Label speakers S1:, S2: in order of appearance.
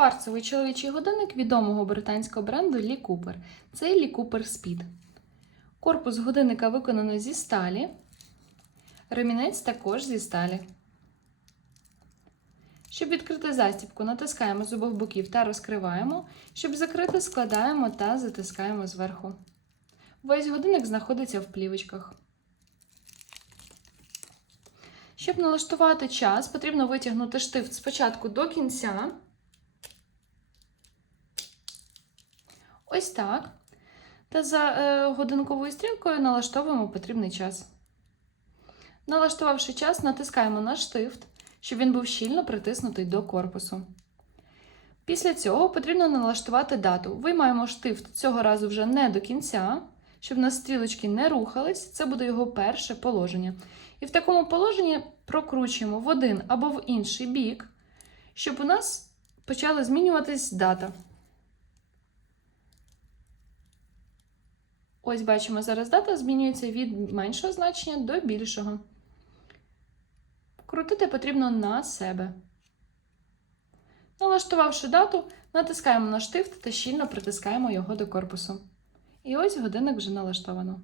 S1: Кварцевий чоловічий годинник відомого британського бренду Лі Купер. Це Лі Купер Speed. Корпус годинника виконано зі сталі. Ремінець також зі сталі. Щоб відкрити застібку, натискаємо з обох боків та розкриваємо. Щоб закрити, складаємо та затискаємо зверху. Весь годинник знаходиться в плівочках. Щоб налаштувати час, потрібно витягнути штифт спочатку до кінця. Ось так. Та за е, годинковою стрілкою налаштовуємо потрібний час. Налаштувавши час, натискаємо на штифт, щоб він був щільно притиснутий до корпусу. Після цього потрібно налаштувати дату. Виймаємо штифт цього разу вже не до кінця, щоб у нас стрілочки не рухались. Це буде його перше положення. І в такому положенні прокручуємо в один або в інший бік, щоб у нас почала змінюватись дата. Ось бачимо, зараз дата змінюється від меншого значення до більшого. Крутити потрібно на себе. Налаштувавши дату, натискаємо на штифт та щільно притискаємо його до корпусу. І ось годинник вже налаштовано.